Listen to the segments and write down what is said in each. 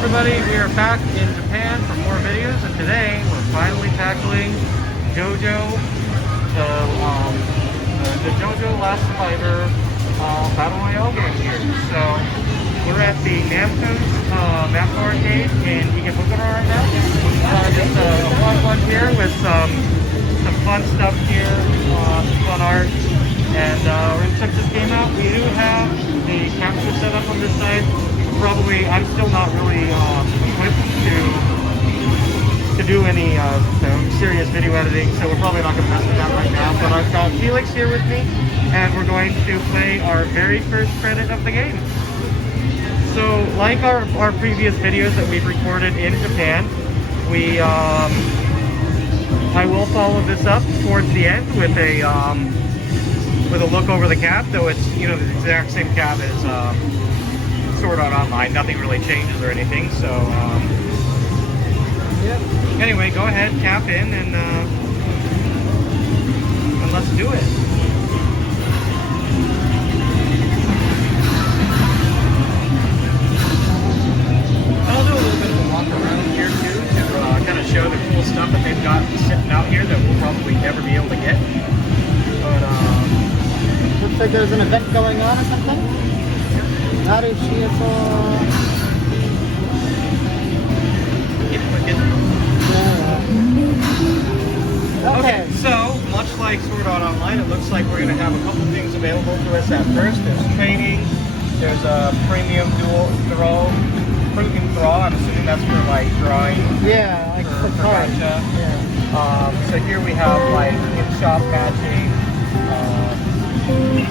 everybody, we are back in Japan for more videos, and today we're finally tackling JoJo, the JoJo Last Survivor Battle Royale game here. So we're at the Namco's map arcade in Ikebukuro right now. Just a fun here with some fun stuff here, some fun art, and we're gonna check this game out. We do have a capture set up on this side. Probably, I'm still not really equipped to do any serious video editing, so we're probably not going to mess with that right now. But I've got Felix here with me, and we're going to play our very first credit of the game. So, like our previous videos that we've recorded in Japan, I will follow this up towards the end with a look over the cap, though it's the exact same cap as Sword Art Online. Nothing really changes or anything, so yeah. Anyway, go ahead, cap in, and let's do it. I'll do a little bit of a walk around here too to kind of show the cool stuff that they've got sitting out here that we'll probably never be able to get. But looks like there's an event going on or something. Okay, so much like Sword Art Online, it looks like we're going to have a couple things available to us at first. There's training, there's a premium premium draw. I'm assuming that's for like drawing. Yeah, like for gacha. Yeah. So here we have like in-shop matching.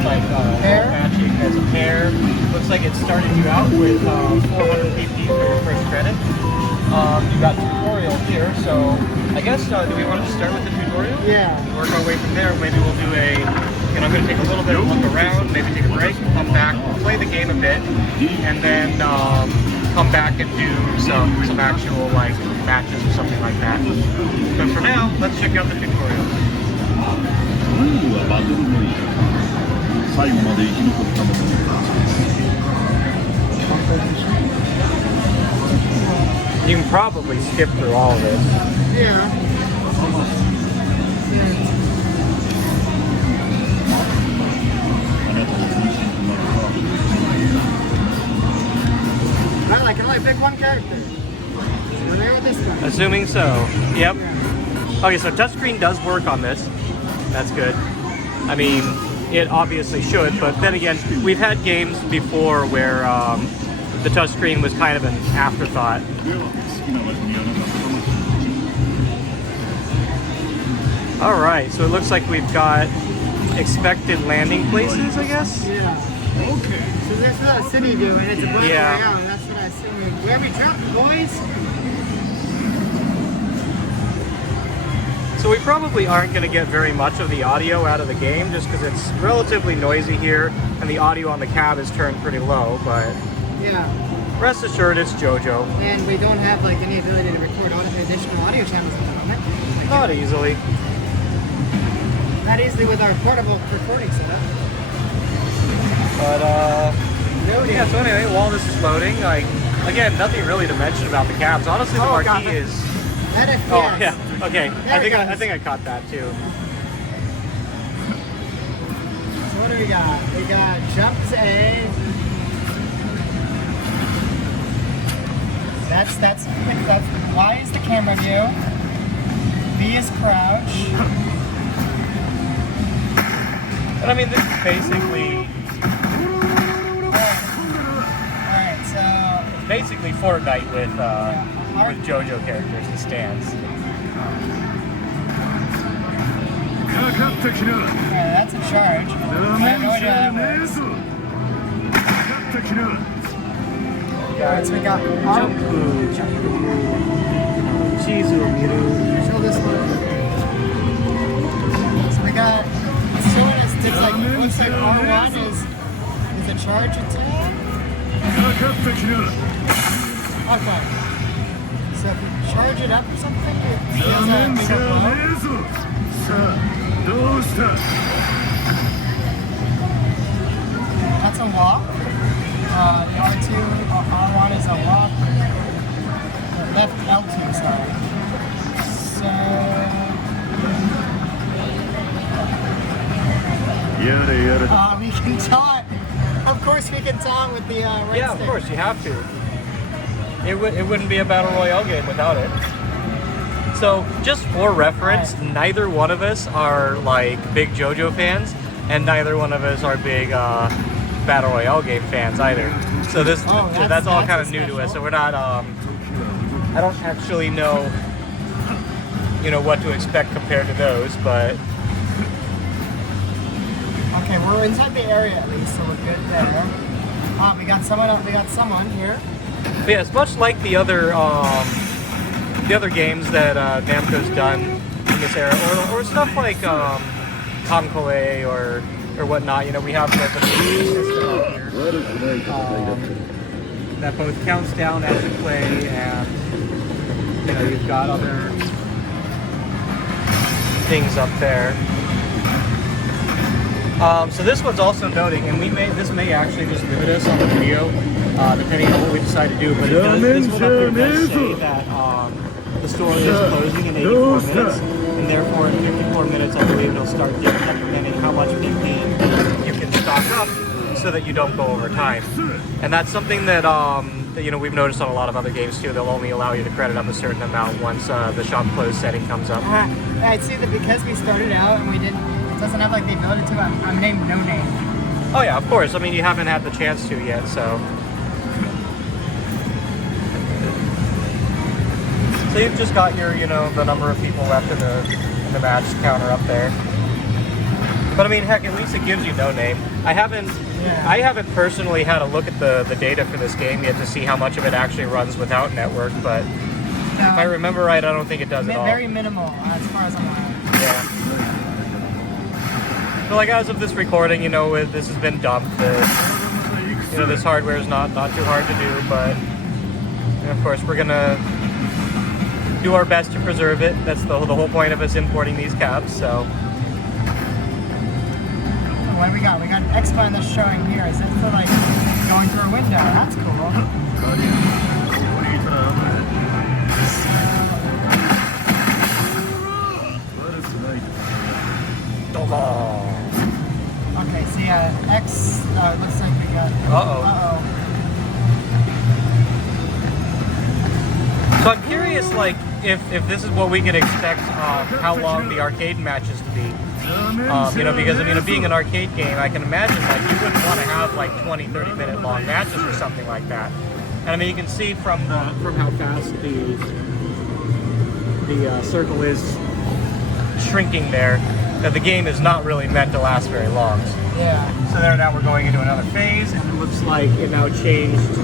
Like matching as a pair. Looks like it started you out with 400 PP for your first credit. You got tutorial here, so I guess do we want to start with the tutorial? Yeah. Work our way from there. Maybe we'll do I'm going to take a little bit of a look around, maybe take a break, come back, play the game a bit, and then come back and do some actual like matches or something like that. But for now, let's check out the tutorial. You can probably skip through all of it. Yeah. Well, I can only pick one character. We're there with this one. Assuming so. Yep. Okay, so touchscreen does work on this. That's good. I mean, it obviously should, but then again, we've had games before where the touchscreen was kind of an afterthought. Alright, so it looks like we've got expected landing places, I guess? Yeah. Okay. So this is a city view, and it's a Battle Royale, and that's what I assume. Where we dropping, boys? So we probably aren't going to get very much of the audio out of the game just because it's relatively noisy here and the audio on the cab is turned pretty low, but yeah, rest assured it's JoJo. And we don't have like any ability to record additional audio channels at the moment. Not easily. Not easily with our portable recording setup. But yeah, so anyway, while this is loading, again, nothing really to mention about the cabs. Honestly, the marquee is... Oh, yeah. Okay. I think I caught that too. So what do we got? We got jump to A. That's Y is the camera view. B is crouch. And I mean, this is basically... Alright, so... It's basically Fortnite with JoJo characters and stands. Alright, that's a charge. I have no idea how that works. Alright, so we got show this one. So we got it's like looks like R1 is a charge attack. Okay. So if you charge it up or something, it feels like a bigger blow. That's a walk. The R2, R1 is a walk. can taunt. Of course, we can taunt with the right Yeah, stick. of course, you have to. It wouldn't be a Battle Royale game without it. So, just for reference, neither one of us are like big JoJo fans, and neither one of us are big Battle Royale game fans either. So this, that's all kind of new to us. So we're not. I don't actually know, what to expect compared to those, but. Okay, we're inside the area at least, so we're good there. We got someone here. But yeah, it's much like the other games that Namco's done in this era, or stuff like Kamkoe or whatnot. We have the system out here that both counts down as you play, and you've got other things up there. So this one's also noting, and this may actually just limit us on the video, depending on what we decide to do. But this one up there does say that the store is closing in 84 minutes, and therefore in 54 minutes, I believe it'll start decrementing how much PP you can stock up, so that you don't go over time. And that's something that we've noticed on a lot of other games too. They'll only allow you to credit up a certain amount once the shop close setting comes up. I'd see that because we started out and we didn't. It doesn't have like the ability to. I'm named No Name. Oh yeah, of course. I mean, you haven't had the chance to yet, so. So you've just got your, the number of people left in the match counter up there. But I mean, heck, at least it gives you No Name. I haven't personally had a look at the data for this game yet to see how much of it actually runs without network, but if I remember right, I don't think it does at all. Very minimal as far as I'm aware. Yeah. So like as of this recording, this has been dumped. This hardware is not too hard to do, but of course we're gonna do our best to preserve it. That's the whole point of us importing these caps. So. What do we got? We got an X-Button that's showing here. Is it for like going through a window? That's cool. Okay, so yeah, X, looks like we got... So I'm curious, like, if this is what we could expect, how long the arcade matches to be. Because, being an arcade game, I can imagine, like, you wouldn't want to have, like, 20, 30-minute long matches or something like that. And, you can see from how fast the circle is shrinking there, that the game is not really meant to last very long. Yeah. So there, now we're going into another phase, and it looks like it now changed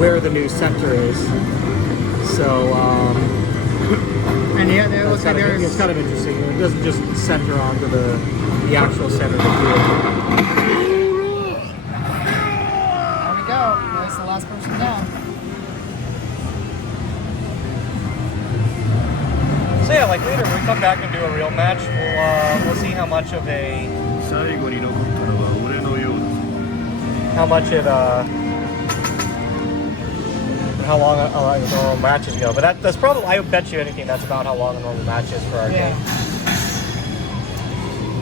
where the new center is. So, and yeah, there looks like there's... It's kind of interesting. It doesn't just center onto the actual center of the field. There we go. There's the last person down. So yeah, like later when we come back and do a real match, we'll see how much of a... how long a normal matches go. But that's probably, I bet you anything, that's about how long a normal match is for our game.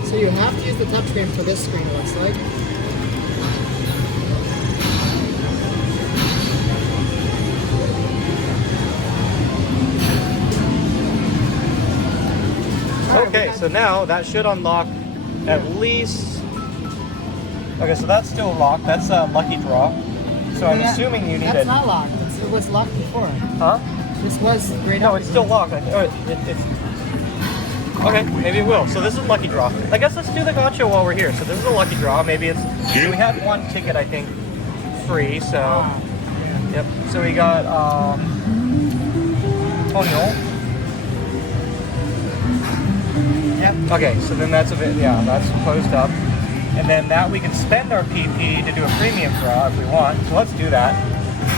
So you have to use the touchscreen for this screen, it looks like. Okay, so now that should unlock at least... Okay, so that's still locked. That's a lucky draw. So I'm assuming you need it. That's not locked. It was locked before. Huh? This was grayed No, out. it's still locked. Okay, maybe it will. So this is a lucky draw. I guess let's do the gacha while we're here. So this is a lucky draw. Maybe it's... So we had one ticket, I think, free. So... Yep. So we got... Tonyo. Yep. Okay, so then that's a bit... Yeah, that's closed up. And then that we can spend our PP to do a premium draw if we want. So let's do that.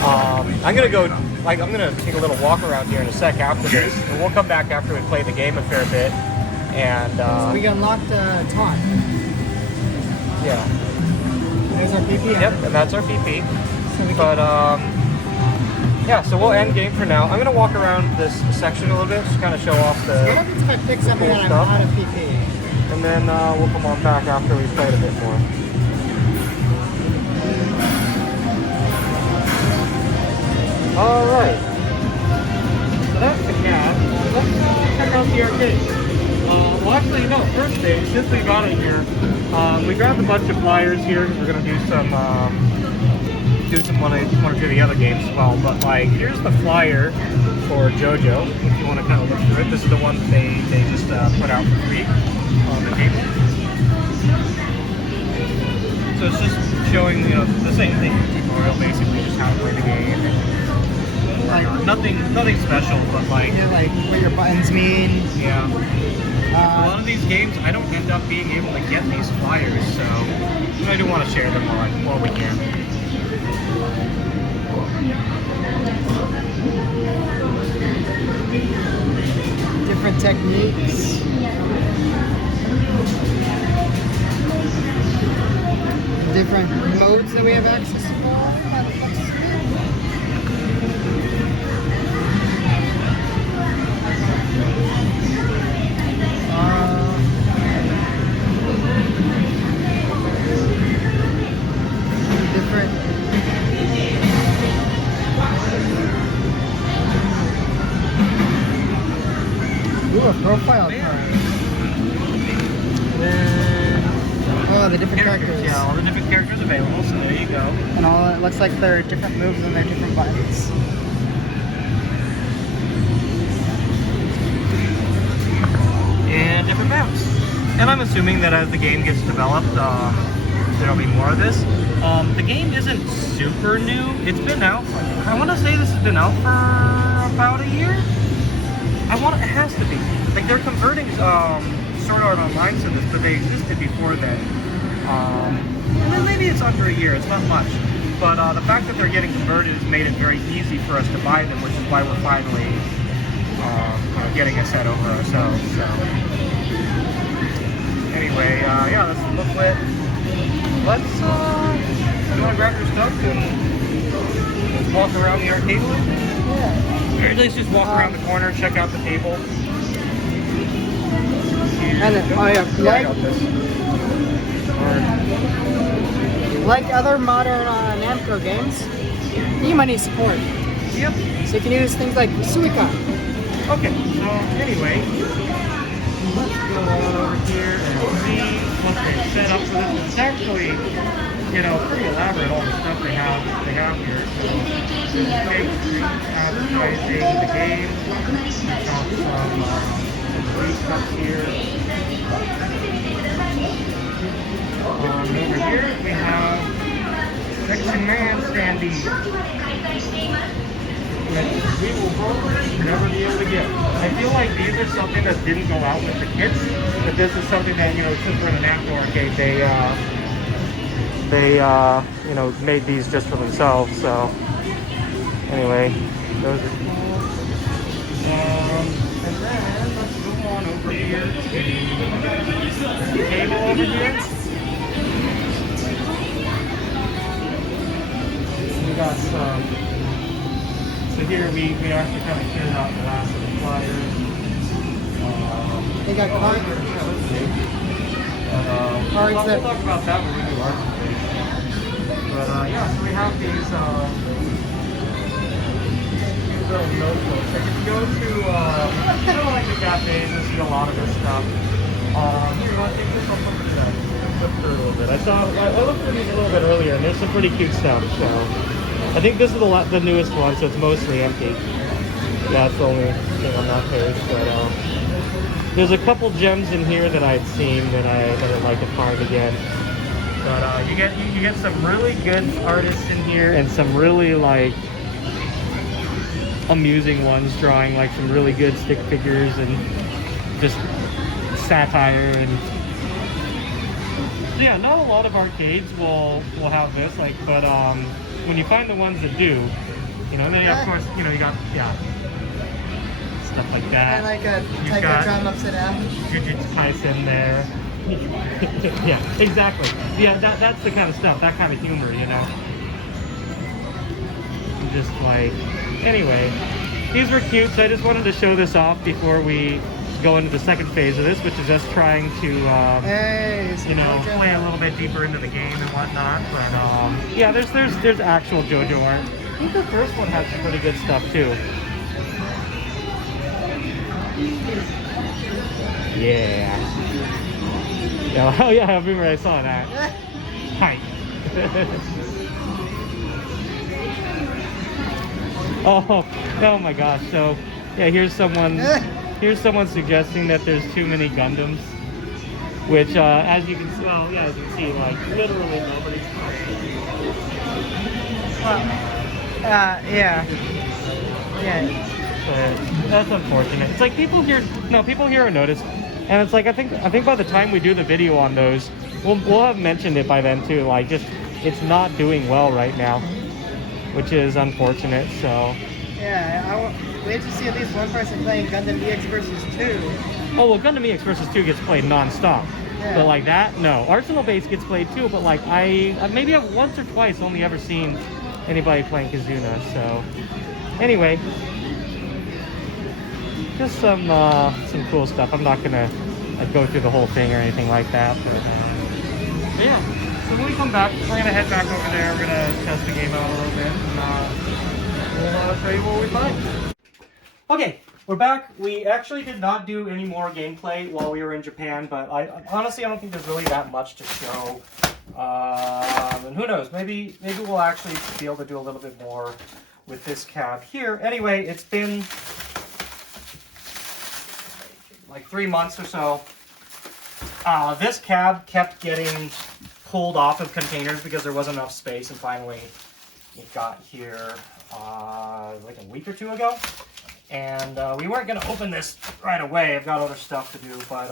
I'm gonna go, I'm gonna take a little walk around here in a sec after this, and we'll come back after we play the game a fair bit. And so we unlocked taunt. Yeah. There's our PP. Yep, and that's our PP. But yeah, so we'll end game for now. I'm gonna walk around this section a little bit, just kind of show off the. What happens if I pick something that I'm out of PP? and then we'll come on back after we played a bit more. All right. So that's the cab. Let's check out the arcade. Well, actually, no. First thing, since we got it here, we grabbed a bunch of flyers here. We're gonna do some one or two of the other games as well. But like, here's the flyer for JoJo. If you want to kind of look through it, this is the one they just put out for free on the table. So it's just showing, you know, the same thing, tutorial, basically just how to play the game. Like nothing special, but like, yeah, like what your buttons mean. Yeah. A lot of these games, I don't end up being able to get these flyers, so I do want to share them while we can. Different techniques. Different modes that we have access to. Different. Ooh, a profile card. Then, oh, the different characters. Yeah, all the different characters available, so there you go. And all it looks like they're different moves and they're different buttons. And different maps. And I'm assuming that as the game gets developed, there'll be more of this. The game isn't super new. It's been out, I want to say this has been out for about a year. It has to be. Like, they're converting Sword Art Online to this, but they existed before then. And then maybe it's under a year, it's not much. But the fact that they're getting converted has made it very easy for us to buy them, which is why we're finally getting a set over ourselves. So anyway, yeah, that's the booklet. Let's you want to grab your stuff and let's walk around the arcade a little bit? Yeah. Or at least just walk around the corner, check out the table. And then, oh yeah, like other modern Namco games, you might need support. Yep. So you can use things like Suica. Okay, so anyway, let's go on over here and see what they set up for this. It's actually, you know, pretty elaborate, all the stuff they have here. So, big advertising the game. We've got some cups here. Over here we have Section Man standee. We will probably never be able to get. I feel like these are something that didn't go out with the kits, but this is something that, you know, since we're in an Namco arcade, they you know, made these just for themselves. So anyway, those are cool. And then let's go on over here to the table over here. We got some. So here we actually kind of cleared out the last of the flyers. They got cards. We'll talk about that when we do our today. But yeah, so we have these little notebooks. Like if you go to kind of like the cafes and see a lot of this stuff. Here, you want to take this? I'll flip through that. Flip through a little bit. I looked through these a little bit earlier, and there's some pretty cute stuff. So I think this is the newest one, so it's mostly empty. That's the only thing on that page. But there's a couple gems in here that I'd seen that I'd like to find again. But you get some really good artists in here, and some really like amusing ones drawing like some really good stick figures and just satire. And yeah, not a lot of arcades will have this, like, but when you find the ones that do, you know, and then of course, you know, you got stuff like that. And like a Taiko drum upside down. Jujutsu Kaisen there. Yeah, exactly. Yeah, that's the kind of stuff, that kind of humor, you know. Just like, anyway, these were cute, so I just wanted to show this off before we go into the second phase of this, which is just trying to, you know, play a little bit deeper into the game and whatnot. But yeah, there's actual JoJo art. I think the first one has some pretty good stuff too. Yeah. Yeah. Oh yeah, I remember I saw that. Hi. Oh my gosh. So yeah, here's someone suggesting that there's too many Gundams, which as you can see, well, yeah, as you can see, like literally nobody's Yeah. But that's unfortunate. It's like people here are noticed, and it's like I think by the time we do the video on those, we'll have mentioned it by then too. Like just it's not doing well right now, which is unfortunate. So yeah, I wait to see at least one person playing Gundam EX versus 2. oh well, Gundam EX versus 2 gets played non-stop. Yeah. But like that, no. Arsenal Base gets played too, but like I maybe I've once or twice only ever seen anybody playing Kazuna. So anyway, just some cool stuff. I'm not gonna go through the whole thing or anything like that. But yeah. So when we come back, we're gonna head back over there. We're gonna test the game out a little bit, and we'll show you what we find. Okay, we're back. We actually did not do any more gameplay while we were in Japan, but honestly I don't think there's really that much to show. And who knows? Maybe we'll actually be able to do a little bit more with this cab here. Anyway, it's been like 3 months or so. This cab kept getting pulled off of containers because there wasn't enough space, and finally it got here like a week or two ago. And we weren't going to open this right away. I've got other stuff to do, but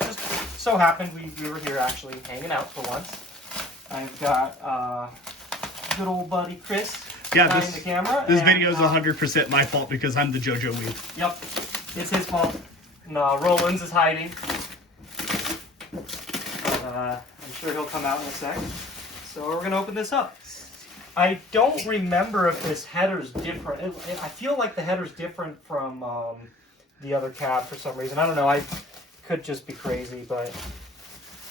just so happened we were here actually hanging out for once. I've got good old buddy Chris behind the camera. This video is 100% my fault because I'm the JoJo weeb. Yep, it's his fault. And Roland's is hiding. But, I'm sure he'll come out in a sec. So we're going to open this up. I don't remember if this header's different. I feel like the header's different from the other cab for some reason. I don't know. I could just be crazy, but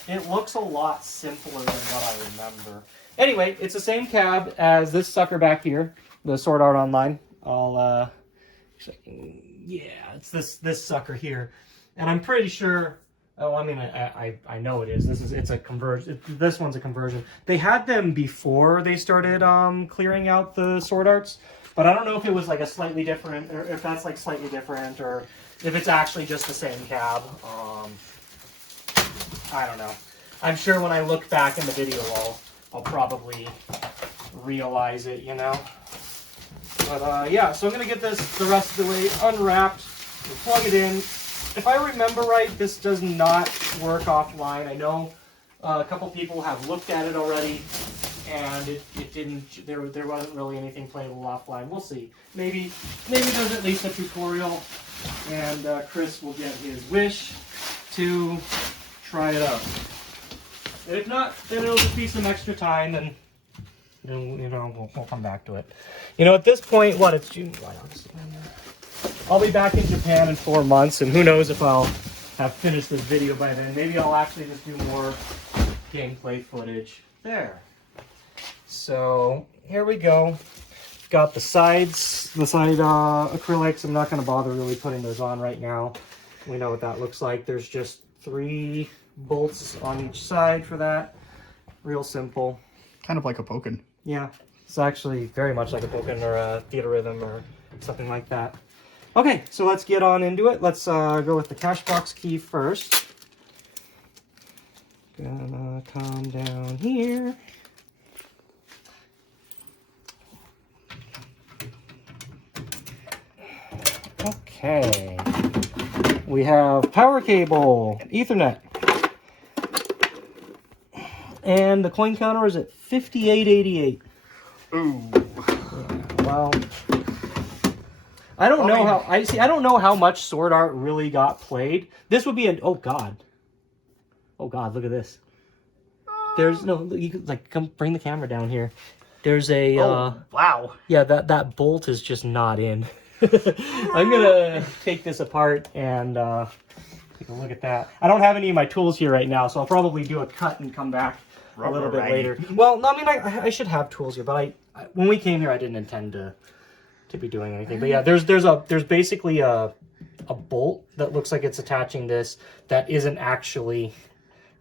it looks a lot simpler than what I remember. Anyway, it's the same cab as this sucker back here, the Sword Art Online. Yeah, it's this sucker here, and I'm pretty sure. Oh, I mean, I know it is. It's a conversion. This one's a conversion. They had them before they started clearing out the sword arts, but I don't know if it was like a slightly different, or if that's like slightly different, or if it's actually just the same cab. I don't know. I'm sure when I look back in the video, I'll probably realize it, you know. But yeah, so I'm gonna get this the rest of the way unwrapped. We'll plug it in. If I remember right, this does not work offline. I know a couple people have looked at it already, and it didn't. There wasn't really anything playable offline. We'll see. Maybe there's at least a tutorial, and Chris will get his wish to try it out. If not, then it'll just be some extra time, and you know we'll come back to it. You know, at this point, what it's June, July, August, September. I'll be back in Japan in 4 months, and who knows if I'll have finished this video by then. Maybe I'll actually just do more gameplay footage there. So here we go. Got the side acrylics. I'm not going to bother really putting those on right now. We know what that looks like. There's just 3 bolts on each side for that. Real simple. Kind of like a Pokken. Yeah, it's actually very much like a Pokken or a Theater Rhythm or something like that. Okay, so let's get on into it. Let's go with the cash box key first. Gonna come down here. Okay. We have power cable, Ethernet. And the coin counter is at 5888. Ooh. Well, I don't know how I don't know how much Sword Art really got played. This would be an oh god, look at this. There's no, you could like come bring the camera down here. There's a wow. Yeah, that bolt is just not in. I'm gonna take this apart and take a look at that. I don't have any of my tools here right now, so I'll probably do a cut and come back a little bit later. Well, no, I mean, I should have tools here, but I when we came here, I didn't intend to be doing anything. But yeah, there's basically a bolt that looks like it's attaching this that isn't actually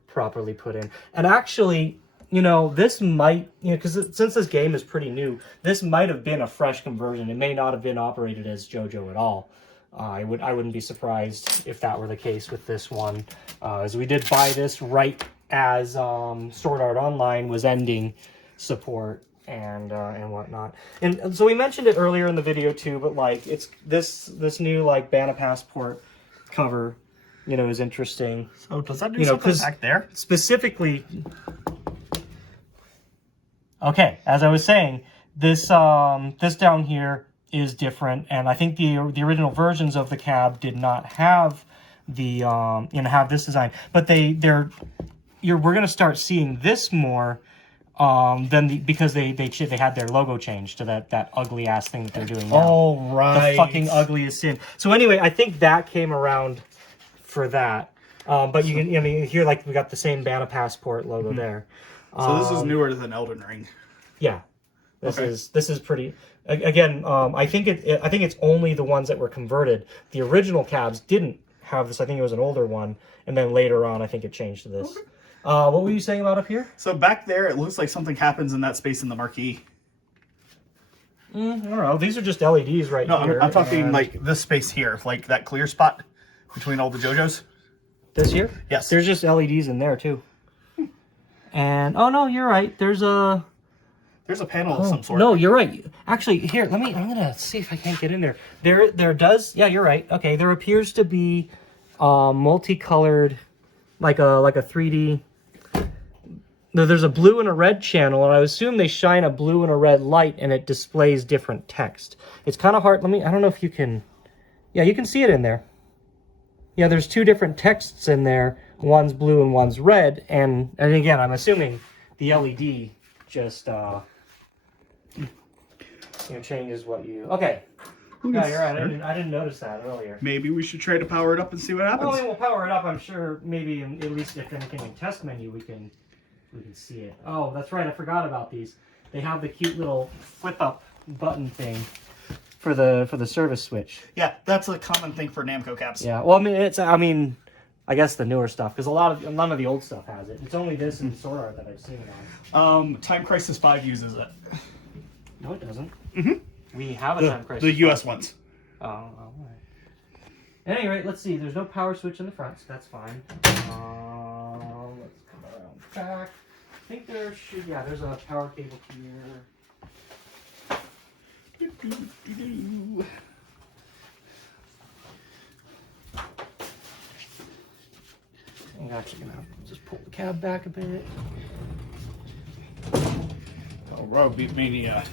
properly put in. And actually, you know, this might, you know, because since this game is pretty new, this might have been a fresh conversion. It may not have been operated as JoJo at all. I wouldn't be surprised if that were the case with this one, as we did buy this right as Sword Art Online was ending support and whatnot. And so we mentioned it earlier in the video too, but like it's this new like Banner Passport cover, you know, is interesting. So does that do something back there? Specifically, okay, as I was saying, this this down here is different, and I think the original versions of the cab did not have the you know, have this design, but we're gonna start seeing this more because they had their logo changed to that ugly ass thing that they're doing now. Oh right, the fucking ugliest sin. So anyway, I think that came around for that. But you can, I mean, here like we got the same Banner Passport logo there. So this is newer than Elden Ring. Yeah, this is pretty. Again, I think it's only the ones that were converted. The original cabs didn't have this. I think it was an older one, and then later on, I think it changed to this. Okay. What were you saying about up here? So back there, it looks like something happens in that space in the marquee. I don't know. These are just LEDs right here. I'm talking like this space here, like that clear spot between all the JoJo's. This here? Yes. There's just LEDs in there too. And oh no, you're right. There's a panel of some sort. No, you're right. Actually, here, I'm gonna see if I can't get in there. There does. Yeah, you're right. Okay, there appears to be multicolored, like a 3D. There's a blue and a red channel, and I assume they shine a blue and a red light, and it displays different text. It's kind of hard. I don't know if you can. Yeah, you can see it in there. Yeah, there's two different texts in there. One's blue and one's red, and again, I'm assuming the LED just changes what you. Okay. Yeah, you're right. I didn't notice that earlier. Maybe we should try to power it up and see what happens. Well, I mean, we'll power it up. I'm sure maybe at least if anything in test menu we can see it. Oh, that's right. I forgot about these. They have the cute little flip up button thing for the service switch. Yeah, that's a common thing for Namco caps. Yeah. Well, I mean, I guess the newer stuff, because none of the old stuff has it. It's only this and Sword Art that I've seen it on. Time Crisis 5 uses it. No, it doesn't. Mm-hmm. We have a Time Crisis. The US ones. Oh, all right. At any rate, let's see. There's no power switch in the front, so that's fine. Let's come around back. I think there should, yeah, there's a power cable here. I'm actually gonna just pull the cab back a bit. Oh, Rogue Beat Mania.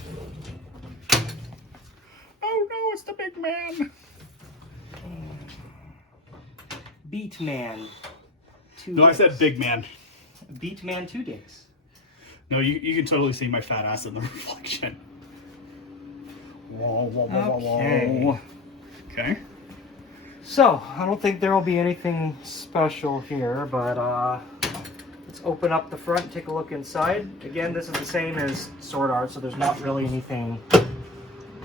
Oh no, it's the big man. Beat Man. No, I said big man. Beat Man 2 dicks. No, you can totally see my fat ass in the reflection. Okay. Okay. So, I don't think there will be anything special here, but let's open up the front and take a look inside. Again, this is the same as Sword Art, so there's not really anything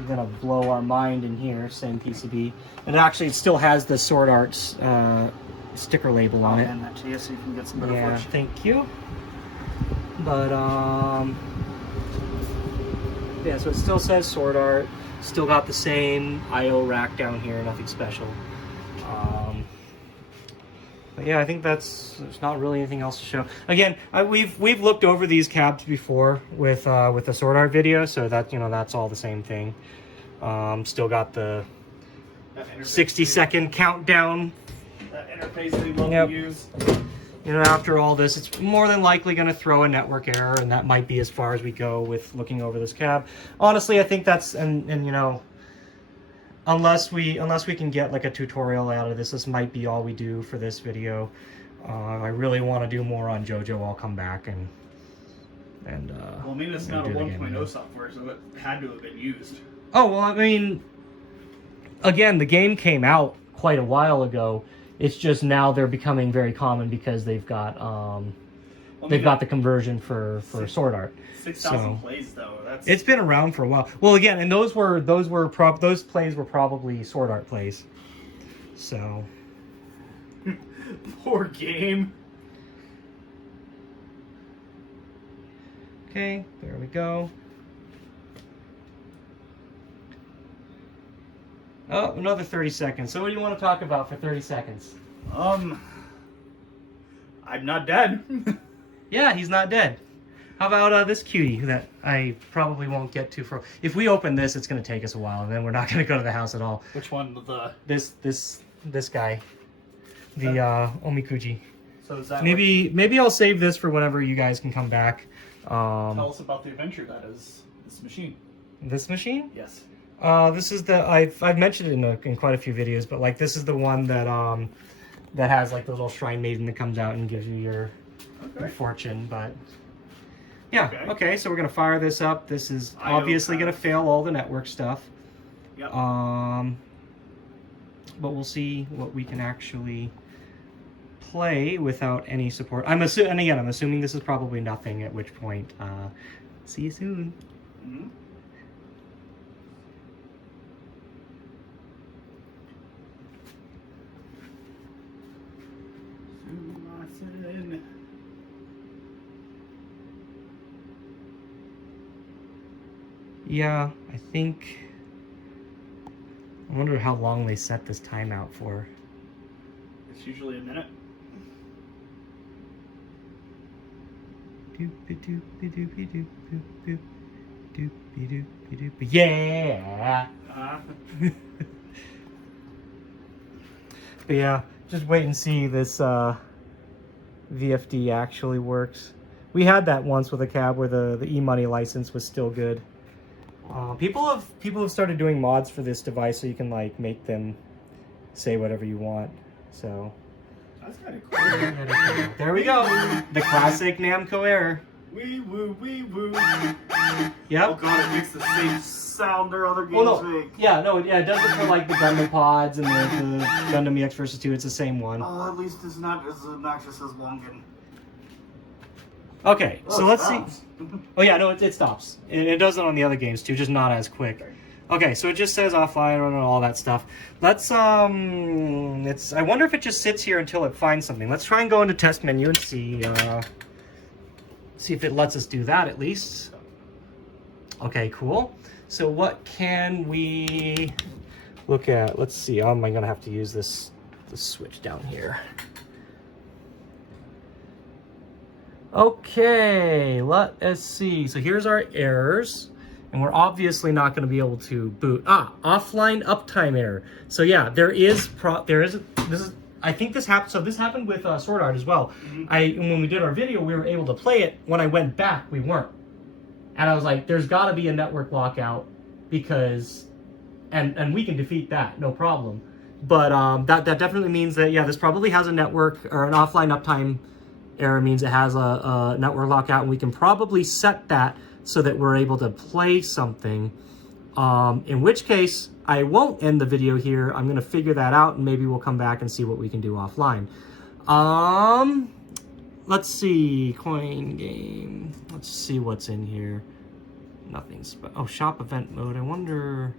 gonna blow our mind in here. Same PCB. And actually, it still has the Sword Art's sticker label on it. And that to you so you can get some better Yeah, footage. thank you. But yeah, so it still says Sword Art. Still got the same I/O rack down here. Nothing special. But yeah, I think there's not really anything else to show. Again, we've looked over these cabs before with the Sword Art video, so that that's all the same thing. Still got the 60-second countdown. That interface they love to use. After all this, it's more than likely going to throw a network error, and that might be as far as we go with looking over this cab. Honestly, I think that's unless we can get like a tutorial out of this, this might be all we do for this video. I really want to do more on JoJo. I'll come back and well, I mean, it's not a 1.0 software, so it had to have been used. Oh well, I mean, again, the game came out quite a while ago. It's just now they're becoming very common because they've got the conversion for sword art. 6,000 plays though. That's It's been around for a while. Well, again, and those plays were probably sword art plays. So poor game. okay, there we go. Oh, another 30 seconds. So what do you want to talk about for 30 seconds? I'm not dead. Yeah, he's not dead. How about this cutie that I probably won't get to for... If we open this, it's going to take us a while, and then we're not going to go to the house at all. Which one? This guy. The Omikuji. So is that Maybe I'll save this for whenever you guys can come back. tell us about the adventure that is this machine. This machine? Yes. This is the... I've mentioned it in quite a few videos, but like this is the one that that has like the little shrine maiden that comes out and gives you your fortune, but... Yeah, okay, so we're going to fire this up. This is obviously going to fail all the network stuff. Yep. But we'll see what we can actually play without any support. I'm assuming this is probably nothing, at which point, see you soon. Mm-hmm. Yeah, I think... I wonder how long they set this timeout for. It's usually a minute. Yeah! But yeah, just wait and see this VFD actually works. We had that once with a cab where the e-money license was still good. People have started doing mods for this device so you can like make them say whatever you want. So That's kind of cool. there we go. The classic Namco error. Wee woo, wee woo. Yep. Oh god, it makes the same sound their other games Well, no, make. it does it for like the Gundam pods and the Gundam EX vs 2. It's the same one. Oh, at least it's not as obnoxious as Wongan. Okay, Oh, so it let's stops. see. Oh yeah, no, it stops. It does it on the other games too, just not as quick. Okay, so it just says offline and all that stuff. Let's I wonder if it just sits here until it finds something. Let's try and go into test menu and see if it lets us do that at least. Okay, cool. So what can we look at? Let's see. Am I gonna have to use this switch down here? Okay, let us see. So here's our errors, and we're obviously not going to be able to boot. Offline uptime error. So yeah, I think this happened. So this happened with Sword Art as well. Mm-hmm. When we did our video, we were able to play it. When I went back, we weren't. And I was like, there's got to be a network lockout because, and we can defeat that, no problem. But that definitely means that yeah, this probably has a network or an offline uptime error means it has a network lockout, and we can probably set that so that we're able to play something. In which case, I won't end the video here. I'm going to figure that out, and maybe we'll come back and see what we can do offline. Let's see. Coin game. Let's see what's in here. Nothing's... Oh, shop event mode. I wonder...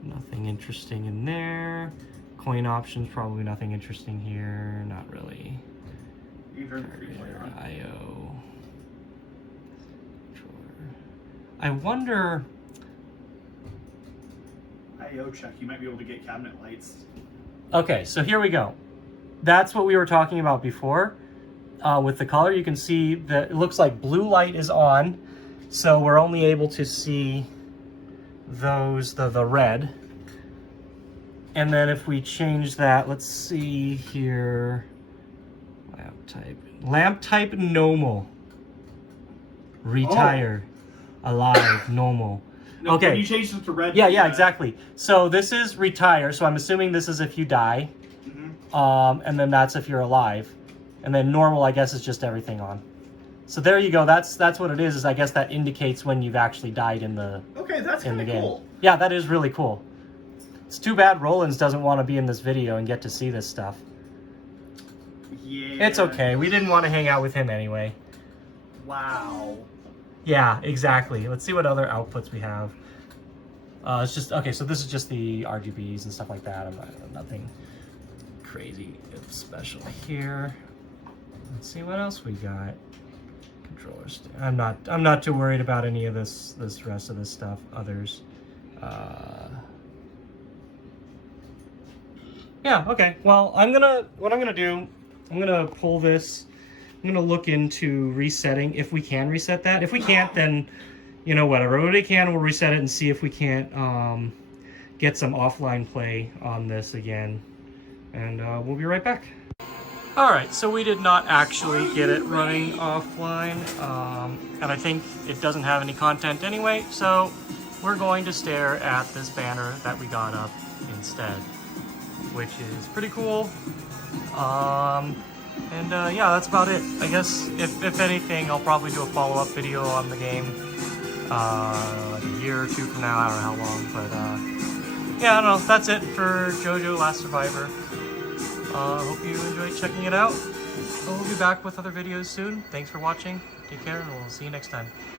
Nothing interesting in there. Coin options, probably nothing interesting here. Not really. IO. I wonder... IO check. You might be able to get cabinet lights. Okay, so here we go. That's what we were talking about before. With the color, you can see that it looks like blue light is on. So we're only able to see those, the red. And then if we change that, let's see here. Lamp type normal. Retire. Alive, normal. No, okay. When you change it to red. Yeah, exactly. So this is retire. So I'm assuming this is if you die. Mm-hmm. And then that's if you're alive. And then normal, I guess, is just everything on. So there you go. That's what it is I guess that indicates when you've actually died in the Okay, that's in kind the of game. cool. Yeah, that is really cool. It's too bad Rollins doesn't want to be in this video and get to see this stuff. Yeah. It's okay. We didn't want to hang out with him anyway. Wow. Yeah, exactly. Let's see what other outputs we have. It's just okay. So this is just the RGBs and stuff like that. Nothing crazy special here. Let's see what else we got. Controllers. I'm not too worried about any of this rest of this stuff. Others. Yeah. Okay. Well, what I'm gonna do. I'm gonna pull this. I'm gonna look into resetting if we can reset that. If we can't, then you know whatever. If we can, we'll reset it and see if we can't get some offline play on this again. And we'll be right back. All right, so we did not actually get it running offline, and I think it doesn't have any content anyway. So we're going to stare at this banner that we got up instead, which is pretty cool. Yeah, that's about it. I guess if anything, I'll probably do a follow-up video on the game like a year or two from now. I don't know how long, but yeah, I don't know. That's it for JoJo Last Survivor. Hope you enjoyed checking it out. We'll be back with other videos soon. Thanks for watching. Take care, and we'll see you next time.